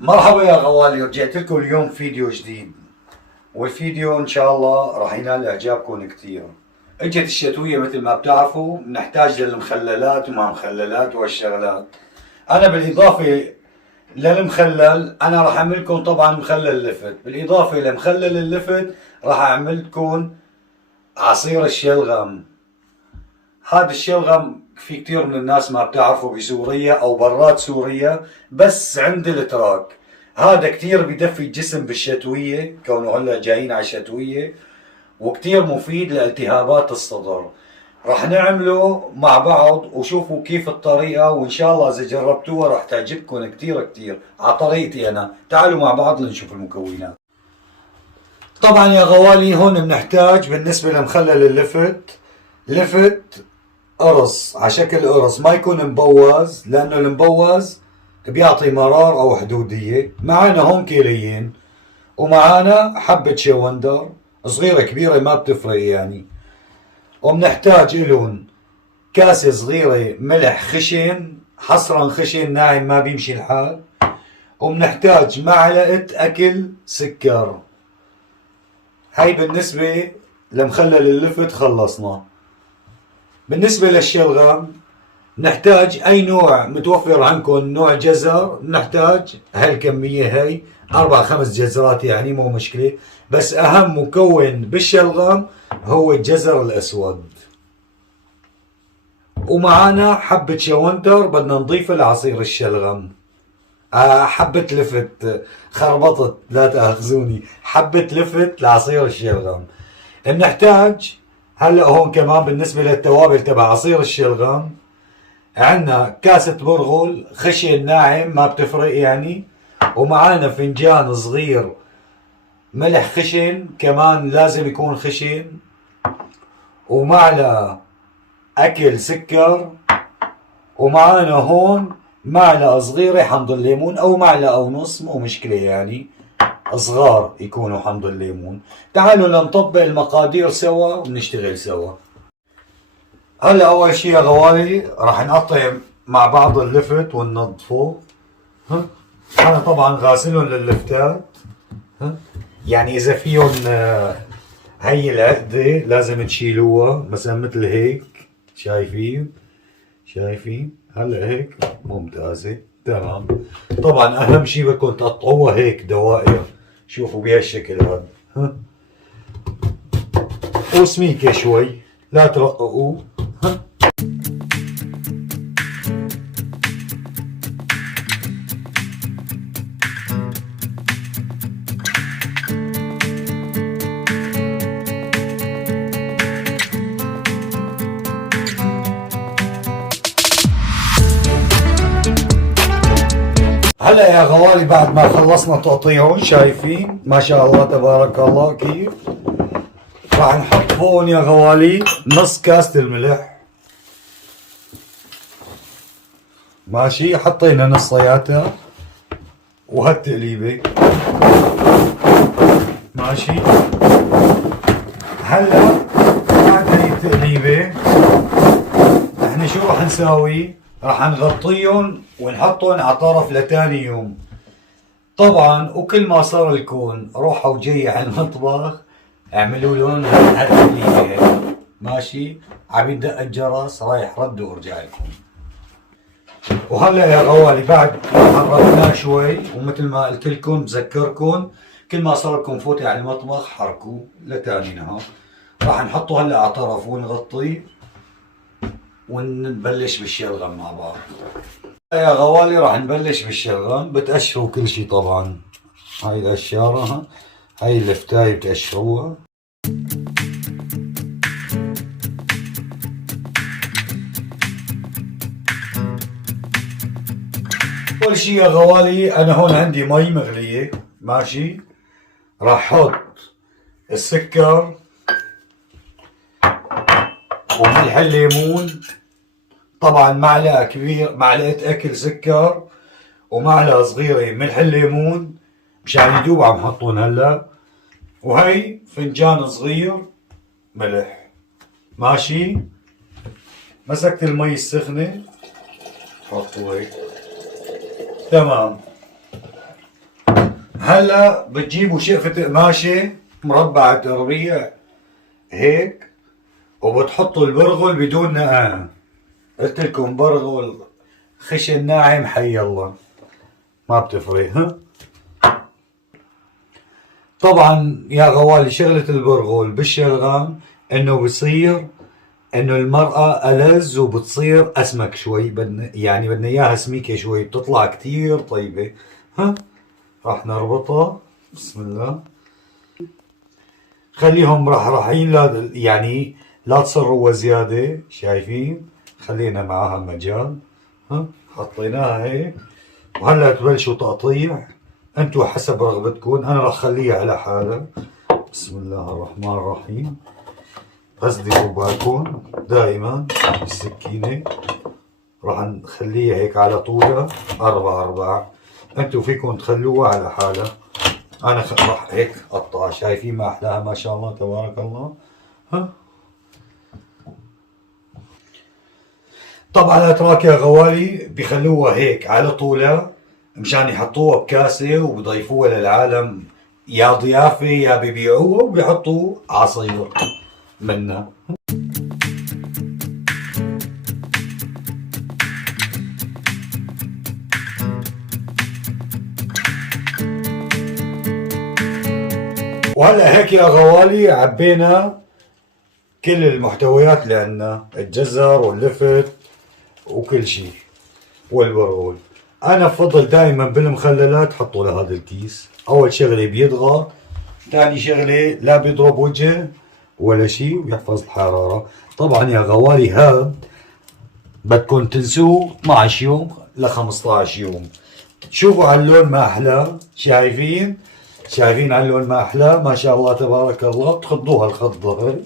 مرحبا يا غوالي، رجعت لكم اليوم فيديو جديد. والفيديو ان شاء الله راح ينال اعجابكم كثير. اجت الشتوية مثل ما بتعرفوا، نحتاج للمخللات وما مخللات وهالشغلات. انا بالاضافة للمخلل انا راح اعمل لكم طبعا مخلل لفت، بالاضافة لمخلل اللفت راح اعمل لكم عصير الشلغم. هذا الشلغم في كثير من الناس ما بتعرفه بسوريا او برات سوريا، بس عند الاتراك. هذا كثير بدفي الجسم بالشتوية، كونه هلا جايين على الشتوية، وكثير مفيد لالتهابات الصدر. راح نعمله مع بعض وشوفوا كيف الطريقة، وان شاء الله اذا جربتوها راح تعجبكم كثير كثير على طريقتي انا. تعالوا مع بعض لنشوف المكونات. طبعا يا غوالي هون بنحتاج بالنسبة لمخلل لفت قرص على شكل قرص، ما يكون مبوز، لانه المبوز بيعطي مرار او حدودية. معانا هون كيليين، ومعانا حبة شوندر صغيرة كبيرة ما بتفرق يعني. وبنحتاج إلون كاسة صغيرة ملح خشن، حصرا خشن ناعم ما بيمشي الحال. وبنحتاج معلقة أكل سكر. هاي بالنسبة لمخلل اللفت خلصنا. بالنسبة للشلغم نحتاج أي نوع متوفر عندكم، نوع جزر، نحتاج هالكمية هاي 4-5 جزرات يعني مو مشكلة. بس أهم مكون بالشلغم هو الجزر الأسود. ومعانا حبة شونتر بدنا نضيفها لعصير الشلغم. حبة لفت، خربطت لا تأخذوني، حبة لفت لعصير الشلغم. بنحتاج هلا هون كمان بالنسبة للتوابل تبع عصير الشلغم، عندنا كاسة برغل خشن ناعم ما بتفرق يعني. ومعانا فنجان صغير ملح خشن كمان لازم يكون خشن. ومعلقة أكل سكر. ومعانا هون معلقة صغيرة حمض الليمون أو معلقة ونص مو مشكلة يعني، صغار يكونوا حمض الليمون. تعالوا لنطبق المقادير سوا ونشتغل سوا. هلا أول شي يا غوالي راح نقطع مع بعض اللفت وننظفه. أنا طبعا غاسلهم للفتات. يعني إذا فيهم هي العقدة لازم تشيلوها، مثلا مثل هيك. شايفين هلا هيك ممتازة تمام. طبعا أهم شي بدكم تقطعوها هيك دوائر، شوفوا بهالشكل هذا. وسميكة شوي لا ترققوا. هلا يا غوالي بعد ما خلصنا تقطيعهم، شايفين ما شاء الله تبارك الله كيف. راح نحط هون يا غوالي نص كاسة الملح. ماشي، حطينا نصياتها وهالتقليبة. ماشي. هلا بعد هاي التقليبة احنا شو راح نساوي؟ راح نغطيهم ونحطهم على طرف لتاني يوم. طبعا وكل ما صار لكم روحة وجاية على المطبخ اعملوا لهم هالتقليبة. ماشي، عم يدق الجرس رايح رد وارجع لكم. وهلا يا غوالي بعد ما حركناه شوي، ومثل ما قلت لكم بذكركم كل ما صار لكم فوتة على المطبخ حركوا لتاني نهار. راح نحطه هلا على طرف ونغطيه ونبلش بالشلغم مع بعض. يا غوالي راح نبلش بالشلغم. بتقشروا كل شي طبعا، هاي القشارة، هاي اللفتاية بتقشروها. اول شي يا غوالي انا هون عندي مي مغلية. ماشي، راح احط السكر وملح الليمون، طبعا معلقة كبيرة معلقة اكل سكر ومعلقة صغيرة ملح الليمون مشان يدوب عم حطون هلا. وهي فنجان صغير ملح. ماشي، مسكت المي السخنة حطوا هيك تمام. هلا بتجيبوا شقفة قماشة مربعة تربيع هيك، وبتحطوا البرغل بدون نقعان. قلت لكم برغل خشن ناعم حي الله ما بتفرق. ها طبعا يا غوالي شغلة البرغل بالشلغام انه بصير انه المرأة ألذ وبتصير اسمك شوي، يعني بدنا اياها سميكة شوي، بتطلع كتير طيبة. ها راح نربطها بسم الله. خليهم رحرحين، لا يعني لا تصروا زيادة، شايفين؟ خلينا معاها مجال. ها حطيناها هيك، وهلا تبلشوا تقطيع انتوا حسب رغبتكم. انا راح اخليها على حالها. بسم الله الرحمن الرحيم. بس ديروا بالكم دائما السكينة راح نخليها هيك على طولها 4 انتوا فيكم تخلوها على حالها. انا راح هيك قطع. شايفين ما احلاها ما شاء الله تبارك الله. ها طبعا الاتراك يا غوالي بيخلوها هيك على طولها مشان يحطوها بكاسة وبضيفوها للعالم، يا ضيافة يا ببيعوها وبيحطوا عصير منها. وهلا هيك يا غوالي عبينا كل المحتويات اللي عندنا، الجزر واللفت وكل شيء والبرغل. انا بفضل دائما بالمخللات حطوا لهذا الكيس. اول شغله بيضغط، ثاني شغله لا بيضرب وجه ولا شيء ويحفظ الحراره. طبعا يا غوالي هذا بدكم تنسوه 12 يوم ل 15 يوم. شوفوا على اللون ما احلاه، شايفين على اللون ما احلاه ما شاء الله تبارك الله. تخضوها الخضه هاي،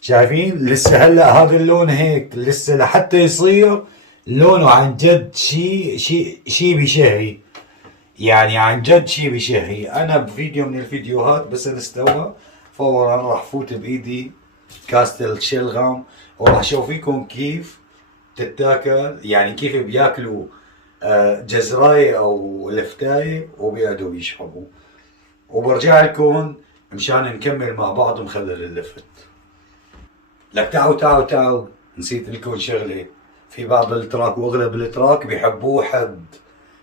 شايفين؟ لسه هلا هذا اللون هيك لسه لحتى يصير لونه عن جد شيء بشهي، يعني عن جد شيء بشهي. انا بفيديو من الفيديوهات بس استوى فورا راح فوت بايدي كاسة الشلغم وراح اشوفيكم كيف تتاكل، يعني كيف بياكلوا جزراية او لفتاية وبيقعدوا بيشربوا. وبرجع لكم مشان نكمل مع بعض مخلل اللفت. لك تعوا نسيت لكم شغله. في بعض الاتراك واغلب الاتراك بيحبوه حد.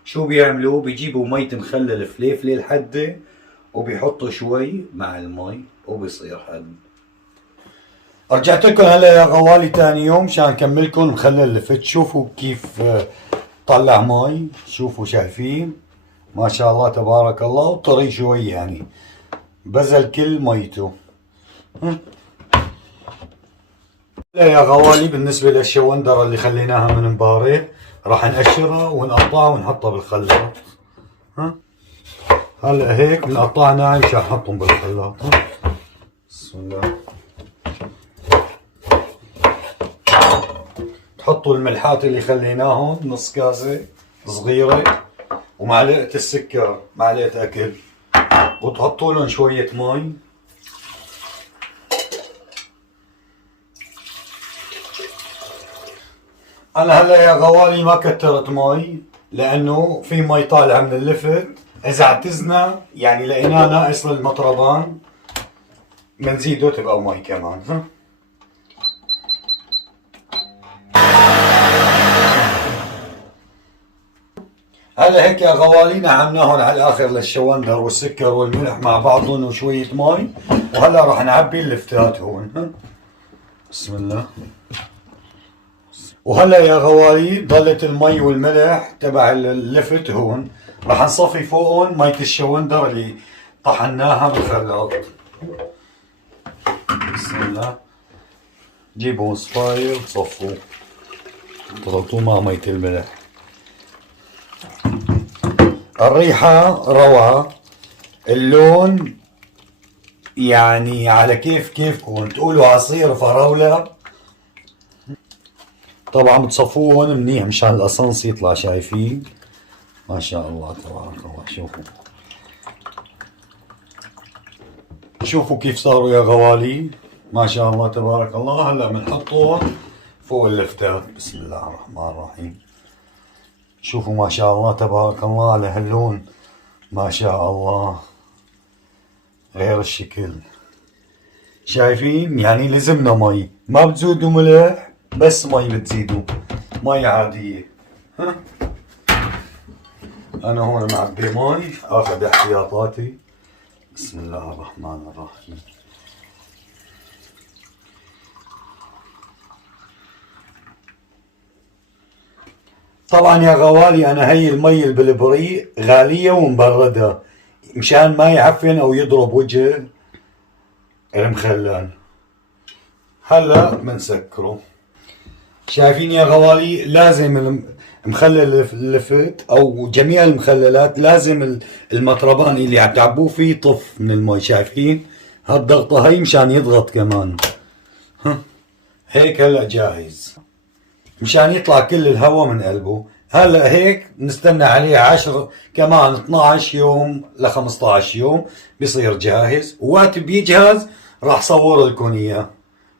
شو بيعملوا؟ بيجيبوا مية مخلل فليفلة الحدة وبيحطوا شوي مع المي وبيصير حد. رجعت لكم هلا يا غوالي تاني يوم مشان نكملكم مخلل لفت. شوفوا كيف طلع مي، شوفوا شايفين ما شاء الله تبارك الله، وطري شوي يعني بذل كل ميته. يا غوالي بالنسبة للشوندرة اللي خليناها من امبارح راح نقشرها ونقطعها ونحطها بالخلاط. هلا هيك بنقطعها ناعم مشان نحطهم بالخلاط. بسم الله. تحطوا الملحات اللي خليناهم نص كاسة صغيرة ومعلقة السكر معلقة اكل، وتحطوا لهم شوية مي. انا هلا يا غوالي ما كترت مي لانه في مي طالعه من اللفت. اذا اعتزنا يعني لقيناه ناقص للمطربان بنزيده تبقى مي كمان. هلا هيك يا غوالي نعمناهم على الاخر للشوندر والسكر والملح مع بعضهم وشويه مي. وهلا راح نعبي اللفتات هون. بسم الله. وهلا يا غوالي ضلت المي والملح تبع اللفت هون، راح نصفي فوقهم مية الشوندر اللي طحناها بالخلاط. بسم الله. جيبوا صفاية وتصفوه تغلطوه مع مية الملح. الريحة روعة، اللون يعني على كيفكم تقولوا عصير فراولة. طبعا بتصفوهم منيح مشان القصنص يطلع. شايفين ما شاء الله تبارك الله. شوفوا كيف صاروا يا غوالي ما شاء الله تبارك الله. هلا بنحطهم فوق اللفتات. بسم الله الرحمن الرحيم. شوفوا ما شاء الله تبارك الله على هاللون، ما شاء الله غير الشكل. شايفين؟ يعني لزمنا مي، ما بتزودوا ملح، بس مي بتزيدوا، مي عادية. ها؟ أنا هون معبي مي، آخذ احتياطاتي. بسم الله الرحمن الرحيم. طبعا يا غوالي أنا هي المي اللي بالبريق غالية ومبردة مشان ما يعفن أو يضرب وجه المخلل. هلا بنسكره. شايفين يا غوالي؟ لازم المخلل اللفت او جميع المخللات لازم المطربان اللي عم تعبوه فيه يطف من المي. شايفين هالضغطة هي مشان يضغط كمان. هيك هلا جاهز مشان يطلع كل الهواء من قلبه. هلا هيك نستنى عليه 10 كمان 12 يوم ل 15 يوم بيصير جاهز. وقت بيجهز راح صور لكم اياه،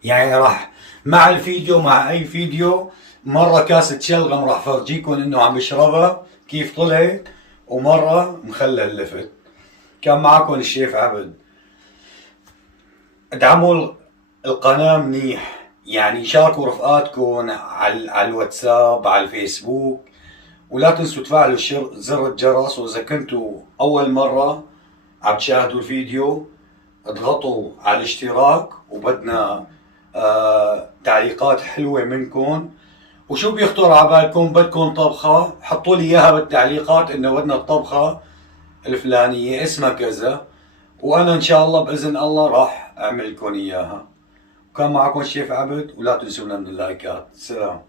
يعني راح مع الفيديو، مع اي فيديو مرة كاسة شلغم راح فرجيكم انه عم بشربها كيف طلعت، ومرة مخلل لفت. كان معكم الشيف عبد. ادعموا القناة منيح، يعني شاركوا رفقاتكم على الواتساب، على الفيسبوك، ولا تنسوا تفعلوا زر الجرس. واذا كنتوا اول مرة عم تشاهدوا الفيديو اضغطوا على الاشتراك، وبدنا تعليقات حلوة منكم. وشو بيخطر على بالكم بدكم طبخة، حطوا لي اياها بالتعليقات انه بدنا الطبخة الفلانية اسمها كذا، وانا ان شاء الله باذن الله راح اعمل لكم اياها. وكان معكم الشيف عبد، ولا تنسونا من اللايكات. سلام.